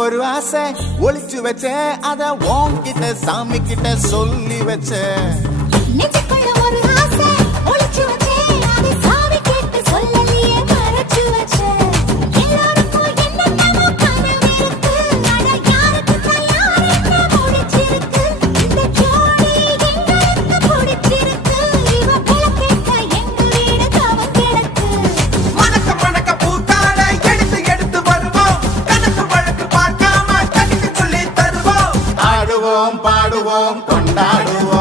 ஒரு ஆசை ஒளிச்சு வச்சேன், அத உன்கிட்ட சாமி கிட்ட சொல்லி வச்சேன். நெஞ்சுக்குள்ள ஒரு ஆசை ஒளிச்சு வச்சேன், அதை சாமி கிட்ட சொல்லலையே மறைச்சு வச்சேன். எல்லாருக்கும் என்னென்னமோ கனவு இருக்கு, ஆனா யாருக்கு தான் யாரென்ன முடிச்சிருக்கு. இந்த ஜோடி எங்களுக்கு பிடிச்சிருக்கு, இவ கிழக்கிட்ட எங்க வீடு தவம் கிடக்கு. மணக்க மணக்க பூத்தாட எடுத்து எடுத்து வருவோம், கணக்கு வழக்கு பார்க்காம கணிக்கு சொல்லி தருவோம். ஆடுவோம் பாடுவோம் கொண்டாடுவோம்.